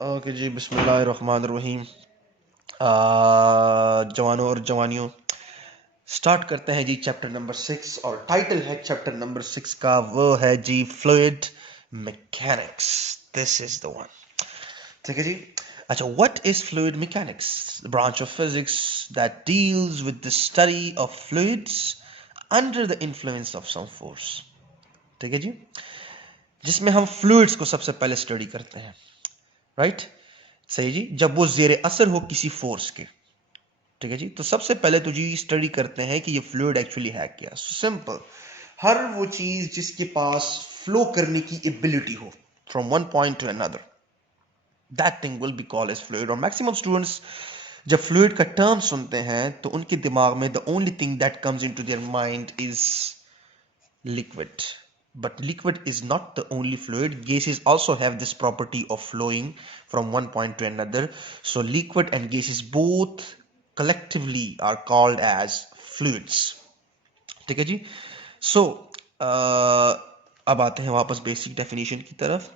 Okay जी, बिस्मिल्लाहिर्रहमानिर्रहीम। जवानों और जवानियों, स्टार्ट करते हैं जी चैप्टर नंबर 6। और टाइटल है चैप्टर नंबर 6 का, वो है जी fluid mechanics. This is the one. ठीक है जी। अच्छा, what is fluid mechanics? Branch of physics that deals with the study of fluids under the influence of some force. ठीक है जी, जिसमें हम फ्लूइड्स को सबसे पहले स्टडी करते हैं, राइट? सही जी, जब वो जेर असर हो किसी फोर्स के। ठीक है जी, तो सबसे पहले तो जी स्टडी करते हैं कि ये फ्लूइड एक्चुअली है क्या। सिंपल, हर वो चीज जिसके पास फ्लो करने की एबिलिटी हो from one point to another, that thing will be called as fluid. और मैक्सिमम स्टूडेंट्स जब फ्लूइड का टर्म सुनते हैं तो उनके दिमाग में the only thing that comes into their mind is liquid. But liquid is not the only fluid. Gases also have this property of flowing from one point to another. So liquid and gases both collectively are called as fluids. ठीक है जी। सो अब आते हैं वापस basic definition की तरफ,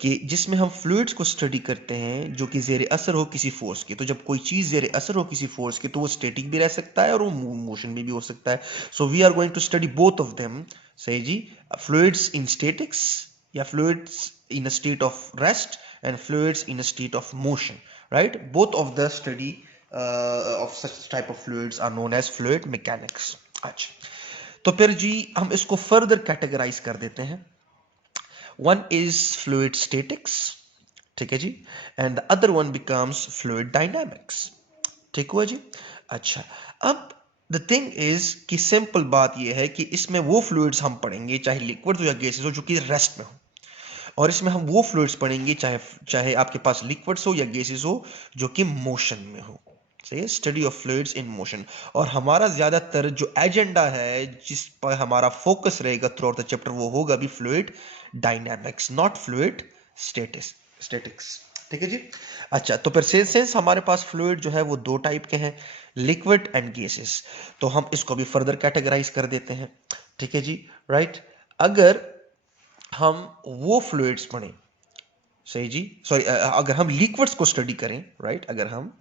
कि जिसमें हम फ्लूइड्स को स्टडी करते हैं जो कि जेर असर हो किसी फोर्स के। तो जब कोई चीज़ जेर असर हो किसी फोर्स के तो वो स्टैटिक भी रह सकता है और वो मोशन में भी हो सकता है। So we are going to study both of them. सही जी, फ्लूइड्स इन स्टैटिक्स या fluids in a state of rest and fluids in a state of motion, right? Both of the study of such type of fluids are known as fluid mechanics. अच्छा, तो फिर जी हम इसको further categorise कर देते हैं। One is fluid statics, ठीक है जी, and the other one becomes fluid dynamics. ठीक हुआ जी। अच्छा, अब द थिंग इज कि सिंपल बात यह है कि इसमें वो फ्लूइड्स हम पढ़ेंगे, चाहे लिक्विड हो या गैसेस हो, जो कि रेस्ट में हो। और इसमें हम वो फ्लूइड्स पढ़ेंगे, चाहे चाहे आपके पास लिक्विड्स हो या गैसेस हो, जो कि मोशन में हो। सही है, study of fluids in motion. और हमारा ज्यादातर जो एजेंडा है, जिस पर हमारा फोकस रहेगा थ्रू आउट द चैप्टर, वो होगा भी fluid dynamics, not fluid statics. ठीक है जी। अच्छा, तो फिर सिंस हमारे पास फ्लूइड जो है वो दो टाइप के हैं, लिक्विड एंड गैसेस, तो हम इसको भी फर्दर कैटेगराइज कर देते हैं। ठीक है जी, राइट। अगर हम वो फ्लूइड्स पढ़ें, सही जी, सॉरी, अगर हम लिक्विड्स को स्टडी करें, राइट, अगर हम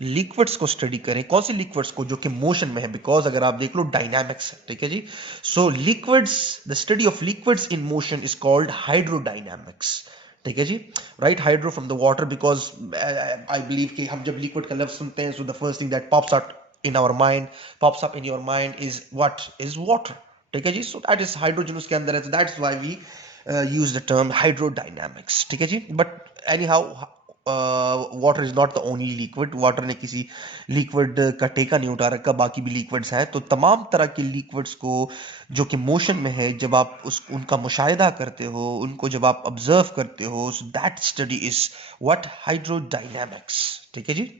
लिक्विड्स को स्टडी करें, कौन सी लिक्विड्स को? जो कि मोशन में है, बिकॉज अगर आप देख लो डायनामिक्स है। ठीक है जी। So liquids, the study of liquids in motion is called hydrodynamics. ठीक है जी, right. Hydro from the water, because I believe कि हम जब लिक्विड का लफ्ज सुनते हैं, so the first thing that pops out in our mind, pops up in your mind is what? Is water. ठीक है जी। सो दैट इज हाइड्रोजन उसके अंदर है, that's why we use the term hydrodynamics। ठीक है जी। But anyhow, water is not the only liquid. Water ने किसी लिक्विड का टेका नहीं उठा रखा, बाकी भी लिक्विड्स हैं। तो तमाम तरह के लिक्विड्स को जो कि मोशन में है, जब आप उनका मुशाहिदा करते हो, उनको जब आप ऑब्जर्व करते हो, so that study is what? Hydrodynamics. ठीक है जी।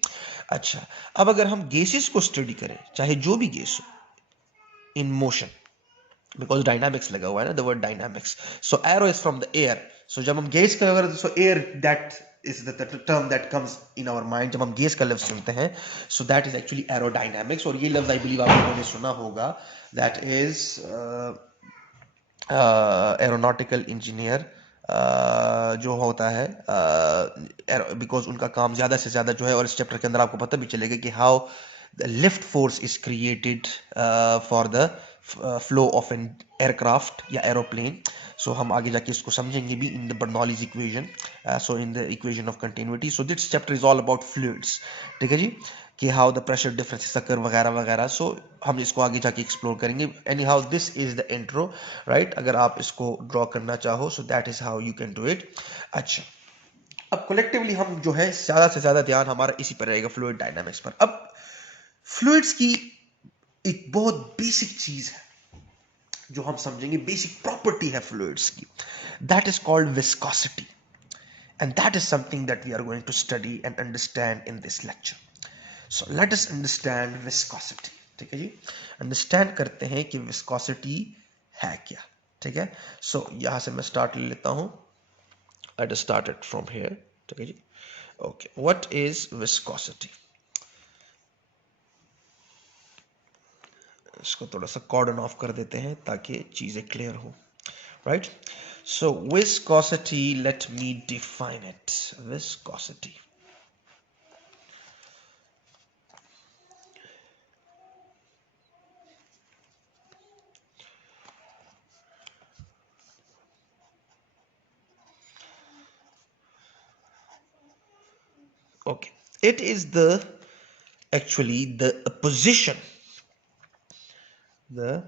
अच्छा, अब अगर हम गैसेस को स्टडी करें, चाहे जो भी गैस हो इन मोशन, बिकॉज डायनामिक्स लगा हुआ है ना, the word dynamics. So aero is from the air. So जब हम गैस का, अगर so air, that is the term that comes in our mind जब हम गैस का लफ्ज सुनते हैं। So that is actually aerodynamics. और ये लफ्ज आई बिलीव आप लोगों ने सुना होगा, दैट इज एरोनॉटिकल इंजीनियर जो होता है, बिकॉज उनका काम ज़्यादा से ज़्यादा जो है, और इस चैप्टर के अंदर आपको पता भी चलेगा कि how the lift force is created for the flow of an aircraft या एरोप्लेन। सो हम आगे जाके इसको समझेंगे भी in the Bernoulli's equation, so in the equation of continuity. So this chapter is all about fluids. ठीक है जी, कि हाउ द प्रेशर डिफरेंसेस अकर वगैरह वगैरह। सो हम इसको आगे जाके एक्सप्लोर करेंगे। Any how, this is the intro, right? अगर आप इसको ड्रॉ करना चाहो, सो that is how you can do it. अच्छा, अब कलेक्टिवली हम जो है ज्यादा से ज्यादा ध्यान हमारा इसी पर रहेगा, फ्लूइड डायनामिक्स पर। अब फ्लूइड्स की एक बहुत बेसिक चीज है जो हम समझेंगे, बेसिक प्रॉपर्टी है फ्लूइड्स की, that is called viscosity. And that is something that we are going to study and understand in this lecture. So let us understand viscosity. ठीक है जी, अंडरस्टैंड करते हैं कि विस्कोसिटी है क्या। ठीक है, सो यहां से मैं स्टार्ट ले लेता हूं। Let us start it from here. ठीक है जी। Okay, what is viscosity? इसको थोड़ा सा कॉर्डन ऑफ कर देते हैं ताकि चीजें क्लियर हो, right? So viscosity, let me define it. Viscosity. Okay, it is the actually the position, the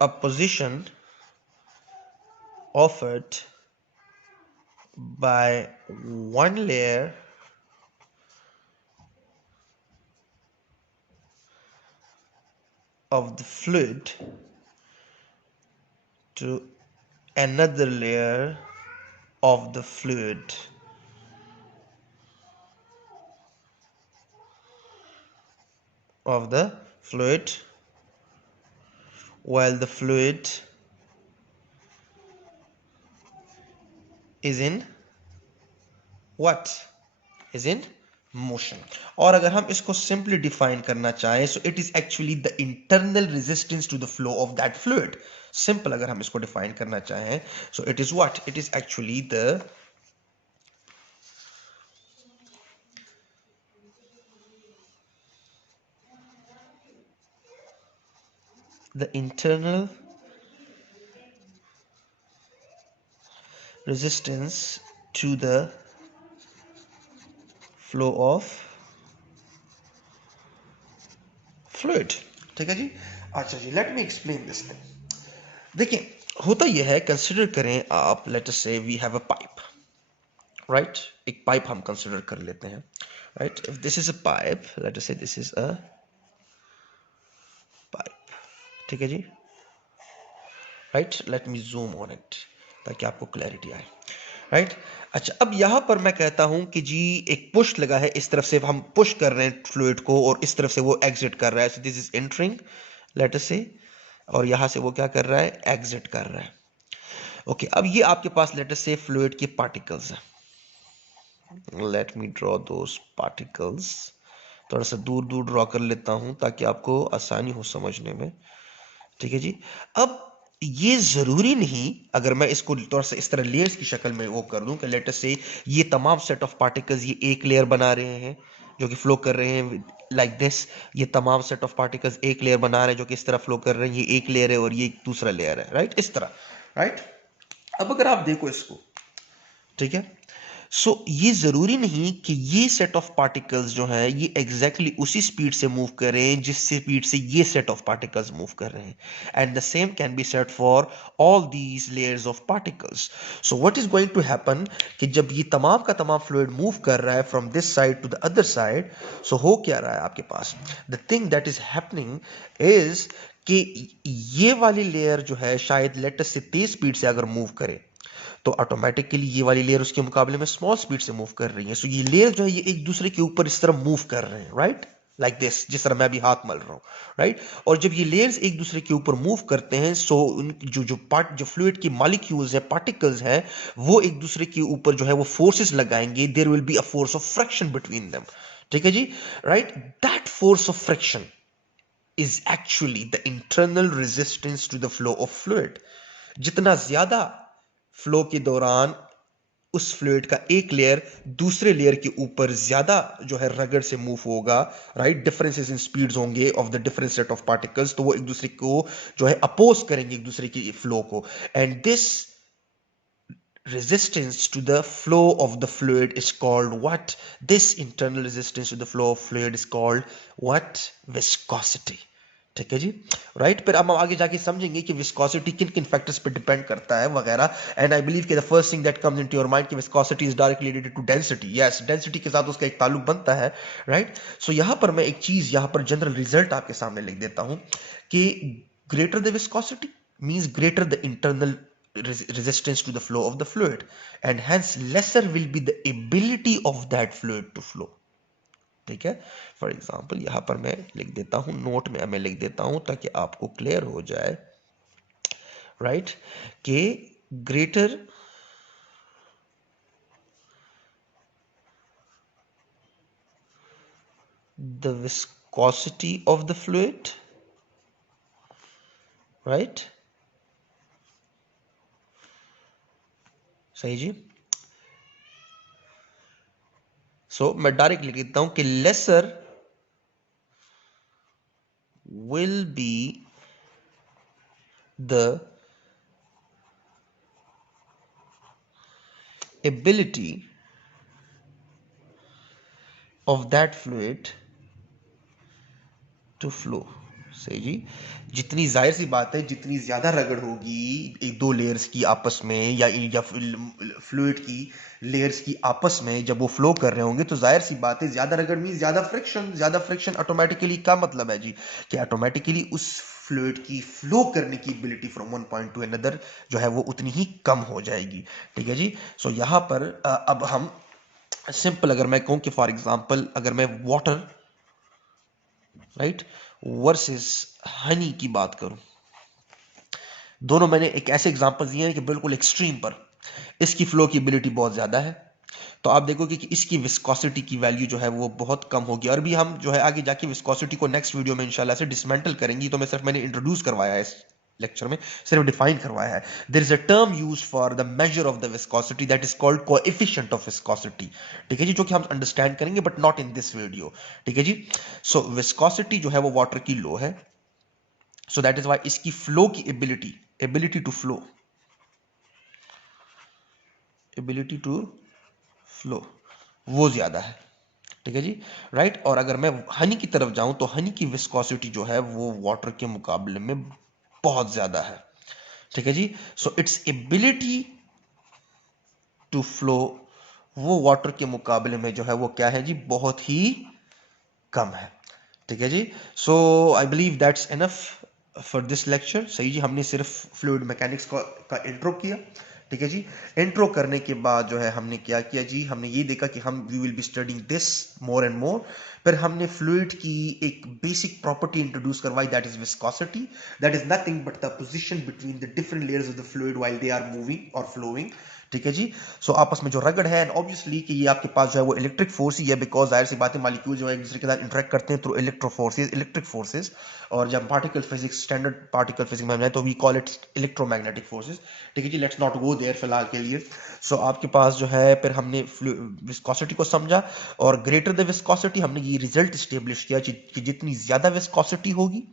a position offered by one layer of the fluid to another layer of the fluid, of the fluid while the fluid is in what? Is in motion. और अगर हम इसको simply define करना चाहें, so it is actually the internal resistance to the flow of that fluid. Simple अगर हम इसको define करना चाहें, so it is what? It is actually the internal resistance to the flow of fluid. ठीक है जी. अच्छा जी, let me explain this thing. देखिए, होता यह है, कंसिडर करें आप, let us say we have a pipe, right? एक पाइप हम कंसिडर कर लेते हैं, right? If this is a pipe, let us say this is a pipe. ठीक है जी, right? Let me zoom on it ताकि आपको क्लैरिटी आए, राइट? अच्छा, अब यहां पर मैं कहता हूं कि जी एक पुश लगा है, इस तरफ से हम पुश कर रहे हैं फ्लूइड को और इस तरफ से वो एग्जिट कर रहा है. So this is entering, late us से, और यहां से वो क्या कर रहा है? एग्जिट कर रहा है. ओके, अब ये आपके पास लेट अस से फ्लूइड के पार्टिकल्स हैं. लेट मी ड्रॉ दोस पार्टिकल्स. थोड़ा सा दूर दूर ड्रॉ कर लेता हूं ताकि आपको आसानी हो समझने में. ठीक है जी. अब ये जरूरी नहीं, अगर मैं इसको थोड़ा सा इस तरह लेयर्स की शक्ल में वो कर दूं कि लेट अस से ये तमाम सेट ऑफ पार्टिकल्स ये एक लेयर बना रहे हैं जो कि फ्लो कर रहे हैं लाइक दिस. ये तमाम सेट ऑफ पार्टिकल्स एक लेयर बना रहे हैं जो कि इस तरह फ्लो कर रहे हैं. ये एक लेयर है और ये दूसरा लेयर है, राइट? इस तरह, राइट? अब अगर आप देखो इसको, ठीक है, सो ये जरूरी नहीं कि ये सेट ऑफ पार्टिकल्स जो है ये एग्जैक्टली उसी स्पीड से मूव कर रहे हैं जिस स्पीड से ये सेट ऑफ पार्टिकल्स मूव कर रहे हैं. And the same can be set for all these layers of particles. So what is going to happen कि जब ये तमाम का तमाम फ्लूइड मूव कर रहा है from this side to the other side, so हो क्या रहा है आपके पास? The thing that is happening is कि ये वाली लेयर जो है शायद लेटेस्ट से तेज स्पीड से अगर मूव करे तो ऑटोमेटिकली ये वाली लेयर उसके मुकाबले में स्मॉल स्पीड से मूव कर रही है. सो ये लेयर जो है ये एक दूसरे के ऊपर इस तरह मूव कर रहे हैं, राइट? लाइक दिस, जिस तरह मैं अभी हाथ मल रहा हूं, राइट? और जब ये लेयर्स एक दूसरे के ऊपर मूव करते हैं, सो जो फ्लूइड की मॉलिक्यूल्स है, पार्टिकल्स है, वो एक दूसरे के ऊपर जो है वो फोर्सेस लगाएंगे. There will be a force of friction between them. ठीक है जी, right? That force of friction is actually the internal resistance to the flow of fluid. जितना ज्यादा फ्लो के दौरान उस फ्लूइड का एक लेयर दूसरे लेयर के ऊपर ज्यादा जो है रगड़ से मूव होगा, राइट? डिफरेंसेस इन स्पीड्स होंगे of the different set of particles, तो वो एक दूसरे को जो है अपोज करेंगे एक दूसरे की फ्लो को. And this resistance to the flow of the fluid is called what? This internal resistance to the flow of fluid is called what? Viscosity. ठीक है जी, राइट? फिर अब हम आगे जाके समझेंगे कि विस्कोसिटी किन किन फैक्टर्स पे डिपेंड करता है वगैरह. एंड आई बिलीव कि the first thing that comes into your mind कि viscosity is directly related to density. Yes, density के साथ उसका एक ताल्लुक बनता है, राइट? सो यहां पर मैं एक चीज यहां पर जनरल रिजल्ट आपके सामने लिख देता हूं कि greater the viscosity means greater the internal resistance to the flow of the fluid, and hence lesser will be the ability of that fluid to flow. ठीक है, फॉर एग्जाम्पल यहां पर मैं लिख देता हूं, नोट में मैं लिख देता हूं ताकि आपको क्लियर हो जाए, राइट? कि greater the viscosity of the fluid right, सही जी। सो मैं डायरेक्ट लिख देता हूं कि laser will be the ability of that fluid to flow। सही जी। जितनी जाहिर सी बात है, जितनी ज्यादा रगड़ होगी एक दो लेयर्स की आपस में, या फ्लूइड की लेयर्स की आपस में जब वो फ्लो कर रहे होंगे, तो जाहिर सी बात है ज्यादा रगड़ मीन ज्यादा फ्रिक्शन। ज्यादा फ्रिक्शन ऑटोमेटिकली क्या मतलब है जी, कि ऑटोमेटिकली उस फ्लूइड की फ्लो करने की ability from one point to another जो है वो उतनी ही कम हो जाएगी। ठीक है जी। सो यहां पर अब हम सिंपल अगर मैं कहूं कि फॉर एग्जांपल अगर मैं वाटर राइट वर्सेस हनी की बात करूं, दोनों मैंने एक ऐसे एग्जांपल दिए हैं कि बिल्कुल एक्सट्रीम पर इसकी फ्लो की एबिलिटी बहुत ज्यादा है, तो आप देखोगे कि इसकी विस्कोसिटी की वैल्यू जो है वो बहुत कम होगी। और भी हम जो है आगे जाके विस्कोसिटी को नेक्स्ट वीडियो में इंशाल्लाह से डिसमेंटल करेंगी, तो मैंने इंट्रोड्यूस करवाया है इस लेक्चर में, सिर्फ डिफाइन करवाया है। There is a term used for the measure of the viscosity that is called coefficient of viscosity. ठीक है जी, जो कि हम अंडरस्टैंड करेंगे but not in this video. ठीक है जी। सो विस्कोसिटी जो है वो वाटर की लो है, सो दैट इज वाई इसकी फ्लो की ability, ability to flow, ability to flow वो ज्यादा है। ठीक है जी। राइट। और अगर मैं हनी की तरफ जाऊं तो हनी की विस्कोसिटी जो है वो वाटर के मुकाबले में बहुत ज्यादा है। ठीक है जी। So it's ability to flow वो वाटर के मुकाबले में जो है वो क्या है जी, बहुत ही कम है। ठीक है जी। So I believe that's enough for this lecture. सही जी, हमने सिर्फ फ्लूइड मैकेनिक्स का इंट्रो किया। ठीक है जी। इंट्रो करने के बाद जो है हमने क्या किया जी, हमने ये देखा कि हम we will be studying this more and more. फिर हमने फ्लूइड की एक बेसिक प्रॉपर्टी इंट्रोड्यूस करवाई, that is viscosity. That is nothing but the position between the different layers of the fluid while they are moving और flowing. ठीक है जी। सो आपस में जो रगड़ है, एंड ऑब्वियसली कि ये आपके पास जो है वो इलेक्ट्रिक फोर्स ही है, बिकॉज जाहिर सी बात है मालिक्यूल जो है एक दूसरे के साथ इंटरेक्ट करते हैं थ्रू इलेक्ट्रिक फोर्सेज। और जब particle physics, standard particle physics में तो we call it electromagnetic forces. ठीक है जी। लेट्स नॉट गो देयर फिलहाल के लिए। सो आपके पास जो है फिर हमने विस्कोसिटी को समझा, और ग्रेटर द विस्कोसिटी हमने ये रिजल्ट स्टेब्लिश किया कि जितनी ज्यादा विस्कोसिटी होगी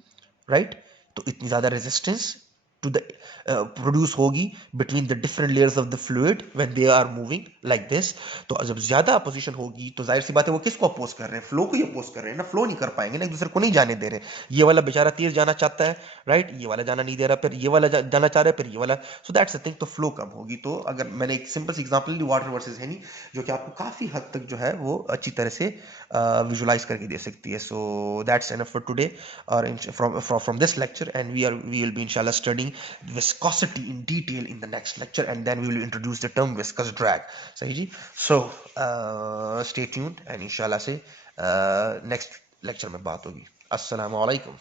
राइट, तो इतनी ज्यादा रेजिस्टेंस to the प्रोड्यूस होगी between the different layers of the fluid when they are moving like this. तो जब ज्यादा अपोजिशन होगी तो जाहिर सी बात है वो किसको अपोज कर रहे हैं, फ्लो को ही अपोज कर रहे हैं ना, फ्लो नहीं कर पाएंगे ना, एक दूसरे को नहीं जाने दे रहे। ये वाला बेचारा तीर जाना चाहता है राइट, ये वाला जाना नहीं दे रहा, फिर ये वाला जाना चाह रहा है, फिर ये वाला। सो दैट्स द थिंग, तो फ्लो कम होगी। तो अगर मैंने एक सिंपल सी एग्जांपल ली वाटर वर्सेस हनी, जो कि आपको काफी हद तक जो है वो अच्छी तरह से विजुलाइज करके दे सकती है। So that's enough for today और from this lecture, and we will be inshallah studying viscosity in detail in the next lecture, and then we will introduce the term viscous drag। सही जी। So stay tuned and inshallah से next lecture में बात होगी। अस्सलाम वालेकुम।